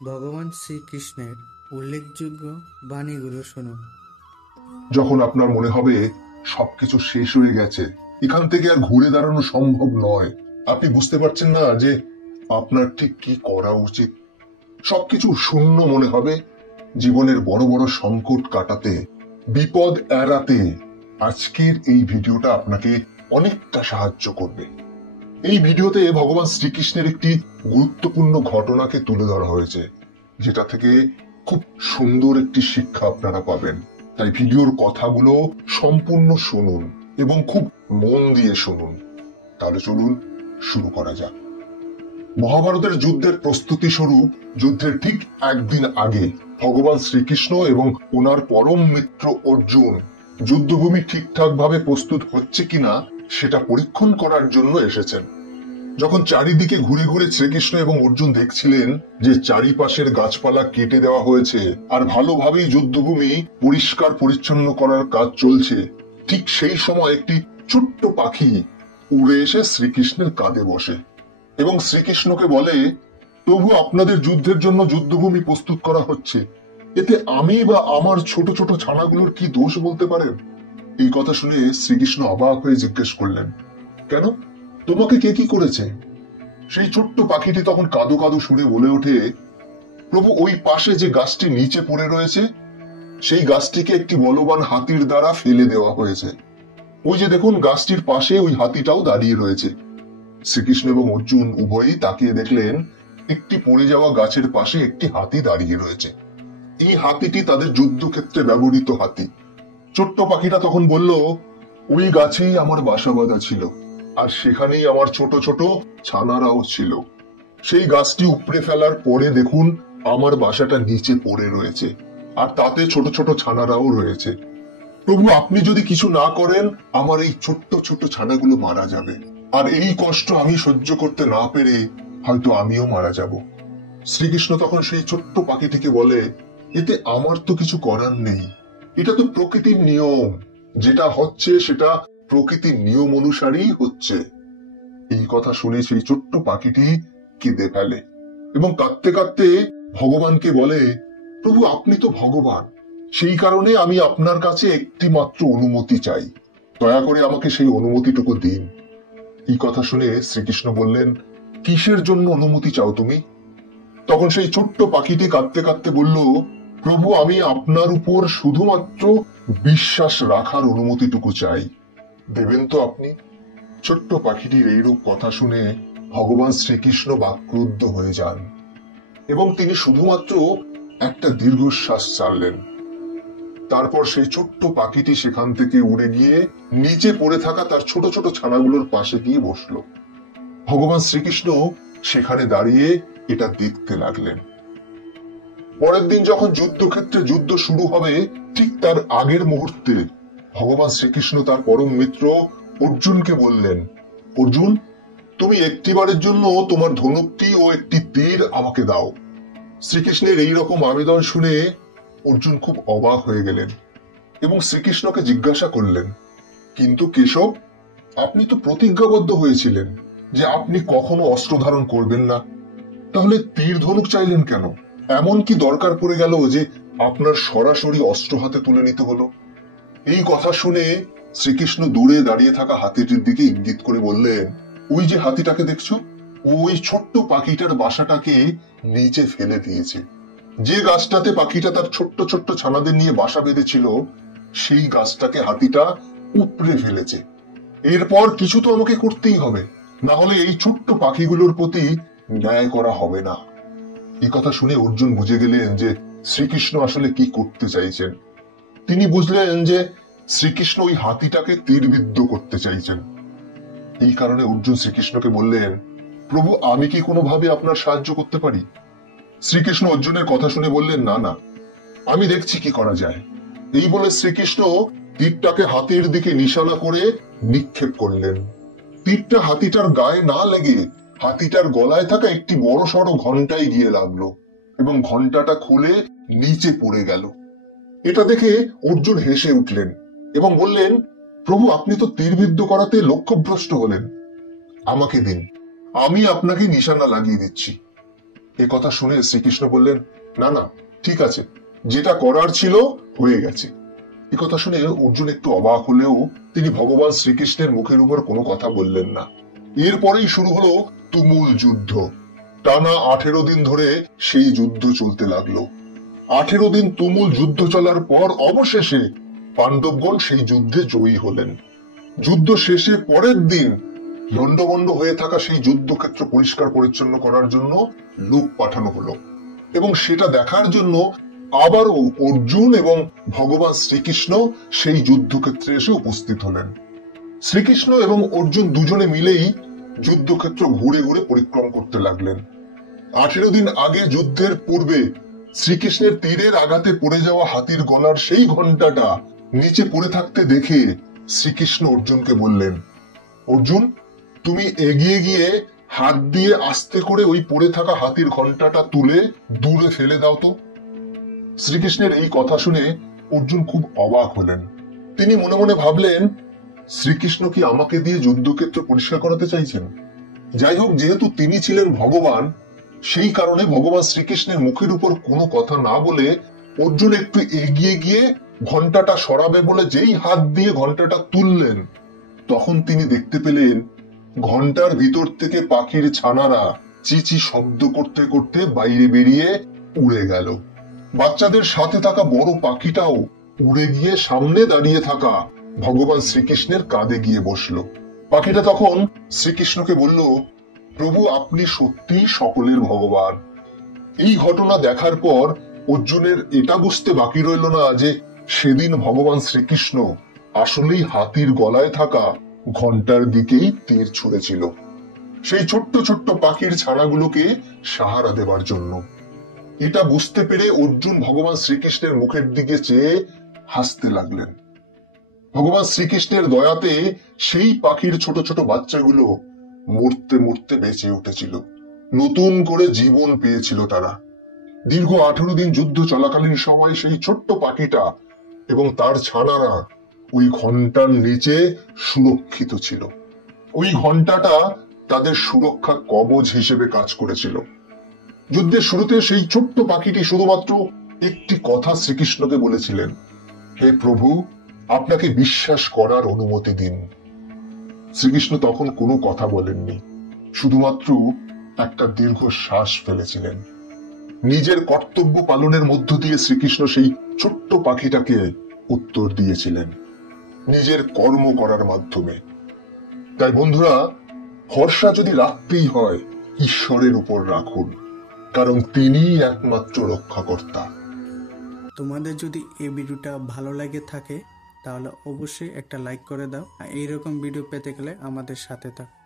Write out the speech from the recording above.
ভগবান শ্রীকৃষ্ণের উল্লেখযোগ্য বাণীগুলো শুনুন। যখন আপনার মনে হবে সবকিছু শেষ হয়ে গেছে, এখান থেকে আর ঘুরে দাঁড়ানো সম্ভব নয়, আপনি বুঝতে পারছেন না যে আপনার ঠিক কি করা উচিত, সবকিছু শূন্য মনে হবে, জীবনের বড় বড় সংকট কাটাতে, বিপদ এড়াতে আজকের এই ভিডিওটা আপনাকে অনেকটা সাহায্য করবে। এই ভিডিওতে ভগবান শ্রীকৃষ্ণের একটি গুরুত্বপূর্ণ ঘটনাকে তুলে ধরা হয়েছে, যেটা থেকে খুব সুন্দর একটি শিক্ষা আপনারা পাবেন। তাই ভিডিওর কথাগুলো সম্পূর্ণ শুনুন এবং খুব মন দিয়ে শুনুন। তাহলে চলুন শুরু করা যাক। মহাভারতের যুদ্ধের প্রস্তুতি স্বরূপ যুদ্ধের ঠিক একদিন আগে ভগবান শ্রীকৃষ্ণ এবং ওনার পরম মিত্র অর্জুন যুদ্ধভূমি ঠিকঠাক ভাবে প্রস্তুত হচ্ছে কিনা সেটা পরীক্ষণ করার জন্য এসেছেন। যখন চারিদিকে ঘুরে ঘুরে শ্রীকৃষ্ণ এবং অর্জুন দেখছিলেন যে চারিপাশের গাছপালা কেটে দেওয়া হয়েছে আর ভালোভাবেই যুদ্ধভূমি পরিষ্কার পরিচ্ছন্ন করার কাজ চলছে, ঠিক সেই সময় একটি ছোট্ট পাখি উড়ে এসে শ্রীকৃষ্ণের কাঁধে বসে এবং শ্রীকৃষ্ণকে বলে, প্রভু, আপনাদের যুদ্ধের জন্য যুদ্ধভূমি প্রস্তুত করা হচ্ছে, এতে আমি বা আমার ছোট ছোট ছানাগুলোর কি দোষ বলতে পারেন? এই কথা শুনে শ্রীকৃষ্ণ অবাক হয়ে জিজ্ঞেস করলেন, কেন, তোমাকে কে কি করেছে? সেই ছোট্ট পাখিটি তখন কাঁদো কাঁদো সুরে বলে ওঠে, প্রভু, ওই পাশে যে গাছটি নিচে পড়ে রয়েছে সেই গাছটিকে একটি বলবান হাতির দ্বারা ফেলে দেওয়া হয়েছে। ওই যে দেখুন, গাছটির পাশে ওই হাতিটাও দাঁড়িয়ে রয়েছে। শ্রীকৃষ্ণ এবং অর্জুন উভয়ই তাকিয়ে দেখলেন একটি পড়ে যাওয়া গাছের পাশে একটি হাতি দাঁড়িয়ে রয়েছে। এই হাতিটি তাদের যুদ্ধক্ষেত্রে ব্যবহৃত হাতি। ছোট্ট পাখিটা তখন বলল, ওই গাছেই আমার বাসা বাঁধা ছিল, আর সেখানেই আমার ছোট ছোট ছানারাও ছিল। সেই গাছটি উপড়ে ফেলার পরে দেখুন আমার বাসাটা নিচে পড়ে রয়েছে, আর তাতে ছোট ছোট ছানারাও রয়েছে। প্রভু, আপনি যদি কিছু না করেন আমার এই ছোট্ট ছোট্ট ছানাগুলো মারা যাবে, আর এই কষ্ট আমি সহ্য করতে না পেরে হয়তো আমিও মারা যাব। শ্রীকৃষ্ণ তখন সেই ছোট্ট পাখিটিকে বলে, এতে আমার তো কিছু করার নেই, এটা তো প্রকৃতির নিয়ম, যেটা হচ্ছে সেটা প্রকৃতির নিয়ম অনুসারেই হচ্ছে। এই কথা শুনে সেই ছোট্ট পাখিটি কেঁদে ফেলে এবং কাঁদতে কাঁদতে ভগবানকে বলে, প্রভু, আপনি তো ভগবান, সেই কারণে আমি আপনার কাছে একটি মাত্র অনুমতি চাই, দয়া করে আমাকে সেই অনুমতিটুকু দিন। এই কথা শুনে শ্রীকৃষ্ণ বললেন, কিসের জন্য অনুমতি চাও তুমি? তখন সেই ছোট্ট পাখিটি কাঁদতে কাঁদতে বলল, প্রভু, আমি আপনার উপর শুধুমাত্র বিশ্বাস রাখার অনুমতিটুকু চাই, দেবেন তো আপনি? ছোট্ট পাখিটির এইরূপ কথা শুনে ভগবান শ্রীকৃষ্ণ বাক্রুদ্ধ হয়ে যান এবং তিনি শুধুমাত্র একটা দীর্ঘশ্বাস ছাড়লেন। তারপর সেই ছোট্ট পাখিটি সেখান থেকে উড়ে গিয়ে নিচে পড়ে থাকা তার ছোট ছোট ছানাগুলোর পাশে গিয়ে বসলো। ভগবান শ্রীকৃষ্ণ সেখানে দাঁড়িয়ে এটা দেখতে লাগলেন। পরের দিন যখন যুদ্ধক্ষেত্রে যুদ্ধ শুরু হবে, ঠিক তার আগের মুহূর্তে ভগবান শ্রীকৃষ্ণ তার পরম মিত্র অর্জুনকে বললেন, অর্জুন, তুমি একটিবারের জন্য তোমার ধনুকটি ও একটি তীর আমাকে দাও। শ্রীকৃষ্ণের এই রকম আবেদন শুনে অর্জুন খুব অবাক হয়ে গেলেন এবং শ্রীকৃষ্ণকে জিজ্ঞাসা করলেন, কিন্তু কেশব, আপনি তো প্রতিজ্ঞাবদ্ধ হয়েছিলেন যে আপনি কখনো অস্ত্র ধারণ করবেন না, তাহলে তীর ধনুক চাইলেন কেন? এমন কি দরকার পড়ে গেল যে আপনার সরাসরি অস্ত্র হাতে তুলে নিতে হলো? এই কথা শুনে শ্রীকৃষ্ণ দূরে দাঁড়িয়ে থাকা হাতিটির দিকে ইঙ্গিত করে বললেন, ওই যে হাতিটাকে দেখছো, ওই ছোট্ট পাখিটার বাসাটাকে নিচে ফেলে দিয়েছে। যে গাছটাতে পাখিটা তার ছোট্ট ছোট্ট ছানাদের নিয়ে বাসা বেঁধেছিল সেই গাছটাকে হাতিটা উপড়ে ফেলেছে। এরপর কিছু তো আমাকে করতেই হবে, না হলে এই ছোট্ট পাখিগুলোর প্রতি ন্যায় করা হবে না। এই কথা শুনে অর্জুন বুঝে গেলেন যে শ্রীকৃষ্ণ আসলে কি করতে চাইছেন। তিনি বুঝলেন যে শ্রীকৃষ্ণ ওই হাতিটাকে তীরবিদ্ধ করতে চাইছেন। এই কারণে অর্জুন শ্রীকৃষ্ণকে বললেন, প্রভু, আমি কি কোনোভাবে আপনার সাহায্য করতে পারি? শ্রীকৃষ্ণ অর্জুনের কথা শুনে বললেন, না না, আমি দেখছি কি করা যায়। এই বলে শ্রীকৃষ্ণ তীরটাকে হাতির দিকে নিশানা করে নিক্ষেপ করলেন। তীরটা হাতিটার গায়ে না লেগে হাতিটার গলায় থাকা একটি বড় সড়ো ঘন্টায় গিয়ে লাগলো এবং ঘন্টাটা খুলে নিচে পড়ে গেল। এটা দেখে অর্জুন হেসে উঠলেন এবং বললেন, প্রভু, আপনি তো তীরবিদ্ধ করাতে লক্ষ্যভ্রষ্ট হলেন, আমাকে দিন, আমি আপনাকে নিশানা লাগিয়ে দিচ্ছি। এ কথা শুনে শ্রীকৃষ্ণ বললেন, না না, ঠিক আছে, যেটা করার ছিল হয়ে গেছে। এ কথা শুনে অর্জুন একটু অবাক হলেও তিনি ভগবান শ্রীকৃষ্ণের মুখের উপর কোনো কথা বললেন না। এরপরেই শুরু হলো তুমুল যুদ্ধ। টানা 18 দিন ধরে সেই যুদ্ধ চলতে লাগলো। 18 দিন তুমুল যুদ্ধ চলার পর অবশেষে পাণ্ডবগণ সেই যুদ্ধে জয়ী হলেন। যুদ্ধ শেষে পরের দিন লন্ডভন্ড হয়ে থাকা সেই যুদ্ধক্ষেত্র পরিষ্কার পরিচ্ছন্ন করার জন্য লোক পাঠানো হলো, এবং সেটা দেখার জন্য আবারও অর্জুন এবং ভগবান শ্রীকৃষ্ণ সেই যুদ্ধক্ষেত্রে এসে উপস্থিত হলেন। শ্রীকৃষ্ণ এবং অর্জুন দুজনে মিলেই যুদ্ধক্ষেত্র ঘুরে ঘুরে পরিক্রম করতে লাগলেন। 18 দিন আগে যুদ্ধের পূর্বে শ্রীকৃষ্ণের তীরের আঘাতে পড়ে যাওয়া হাতির গলার সেই ঘণ্টাটা নিচে পড়ে থাকতে দেখে শ্রীকৃষ্ণ অর্জুনকে বললেন, অর্জুন, তুমি এগিয়ে গিয়ে হাত দিয়ে আস্তে করে ওই পড়ে থাকা হাতির ঘণ্টাটা তুলে দূরে ফেলে দাও তো। শ্রীকৃষ্ণের এই কথা শুনে অর্জুন খুব অবাক হলেন। তিনি মনে মনে ভাবলেন, শ্রীকৃষ্ণ কি আমাকে দিয়ে যুদ্ধক্ষেত্র পরিষ্কার করাতে চাইছেন? যাই হোক, যেহেতু তিনি ছিলেন ভগবান, সেই কারণে ভগবান শ্রীকৃষ্ণের মুখের উপর কোনো কথা না বলে অর্জুন একটু এগিয়ে গিয়ে ঘণ্টাটা সরাবে বলে যেই হাত দিয়ে ঘণ্টাটা তুললেন, তখন তিনি দেখতে পেলেন ঘণ্টার ভিতর থেকে পাখির ছানারা চিচি শব্দ করতে করতে বাইরে বেরিয়ে উড়ে গেল। বাচ্চাদের সাথে থাকা বড় পাখিটাও উড়ে গিয়ে সামনে দাঁড়িয়ে থাকা ভগবান শ্রীকৃষ্ণের কাঁধে গিয়ে বসলো। পাখিটা তখন শ্রীকৃষ্ণকে বলল, প্রভু, আপনি সত্যি সকলের ভগবান। এই ঘটনা দেখার পর অর্জুনের এটা বুঝতে বাকি রইল না যে সেদিন ভগবান শ্রীকৃষ্ণ আসলেই হাতির গলায় থাকা ঘণ্টার দিকেই তীর ছুঁড়েছিল, সেই ছোট্ট ছোট্ট পাখির ছানাগুলোকে সাহারা দেবার জন্য। এটা বুঝতে পেরে অর্জুন ভগবান শ্রীকৃষ্ণের মুখের দিকে চেয়ে হাসতে লাগলেন। ভগবান শ্রীকৃষ্ণের দয়াতে সেই পাখির ছোট ছোট বাচ্চাগুলো মরতে মরতে বেঁচে উঠেছিল, নতুন করে জীবন পেয়েছিল তারা। দীর্ঘ 18 দিন যুদ্ধ চলাকালীন সময় সেই ছোট্ট পাখিটা এবং তার ছানারা ওই ঘণ্টার নিচে সুরক্ষিত ছিল। ওই ঘণ্টাটা তাদের সুরক্ষা কবচ হিসেবে কাজ করেছিল। যুদ্ধের শুরুতে সেই ছোট্ট পাখিটি শুধুমাত্র একটি কথা শ্রীকৃষ্ণকে বলেছিলেন, হে প্রভু, আপনাকে বিশ্বাস করার অনুমতি দিন। শ্রীকৃষ্ণ তখন কোনো কথা বলেননি, শুধুমাত্র একটা দীর্ঘ শ্বাস ফেলেছিলেন। নিজের কর্তব্য পালনের মধ্য দিয়ে শ্রীকৃষ্ণ সেই ছোট্ট পাখিটাকে উত্তর দিয়েছিলেন, নিজের কর্ম করার মাধ্যমে। তাই বন্ধুরা, ভরসা যদি রাখতেই হয়, ঈশ্বরের উপর রাখুন, কারণ তিনিই একমাত্র রক্ষাকর্তা। তোমাদের যদি এই ভিডিওটা ভালো লাগে থাকে তাহলে অবশ্যই একটা লাইক করে দাও, আর এইরকম ভিডিও পেতে গেলে আমাদের সাথে থাকো।